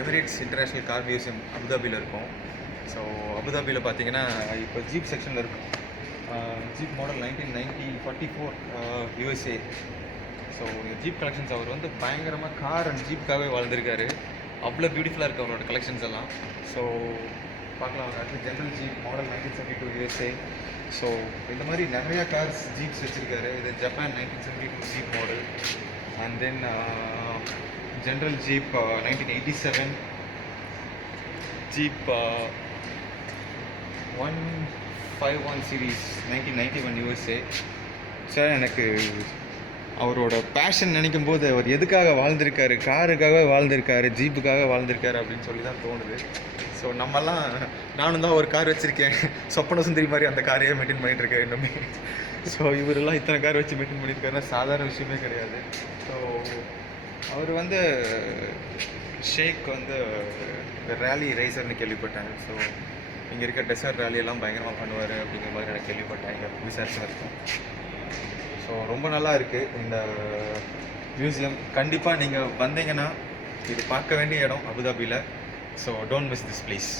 Emirates international car museum அபுதாபியில் இருக்கும். So அபுதாபியில் பார்த்தீங்கன்னா இப்போ ஜீப் செக்ஷனில் இருக்கும். Jeep model 1944 USA. So Jeep collections அவர் வந்து பயங்கரமாக கார் அண்ட் ஜீப்புக்காகவே வாழ்ந்திருக்காரு. அவ்வளோ பியூட்டிஃபுல்லாக இருக்குது அவரோட கலெக்ஷன்ஸ் எல்லாம். ஸோ பார்க்கலாம். அடுத்து general jeep model 1972 USA. So இந்த மாதிரி நிறையா கார்ஸ் ஜீப்ஸ் வச்சுருக்காரு. இது Japan 1972 jeep model. And then general jeep 1987, jeep 151 series 1991 USA. Sir எனக்கு அவரோட பேஷன் நினைக்கும் போது அவர் எதுக்காக வாழ்ந்திருக்காரு, காருக்காக வாழ்ந்திருக்காரு, ஜீப்புக்காக வாழ்ந்திருக்காரு அப்படின்னு சொல்லி தான் தோணுது. ஸோ நம்மெல்லாம் நானும் தான் ஒரு கார் வச்சுருக்கேன், சொப்பன சுந்தரி மாதிரி அந்த காரையே மெயின்டைன் பண்ணிகிட்டு இருக்கேன் இன்னுமே. ஸோ இவரெல்லாம் இத்தனை கார் வச்சு மெயின்டைன் பண்ணியிருக்காருன்னா சாதாரண விஷயமே கிடையாது. ஸோ அவர் வந்து ஷேக் வந்து ரேலி ரேசர்னு கேள்விப்பட்டாங்க. ஸோ இங்கே இருக்க டெசர்ட் ரேலியெல்லாம் பயங்கரமாக பண்ணுவார் அப்படிங்கிற மாதிரி எனக்கு கேள்விப்பட்டேன் இங்கே விசாரிச்சு இருக்கும். ஸோ ரொம்ப நல்லா இருக்குது இந்த மியூசியம். கண்டிப்பாக நீங்கள் வந்தீங்கன்னா இது பார்க்க வேண்டிய இடம் அபுதாபியில். So don't miss this place.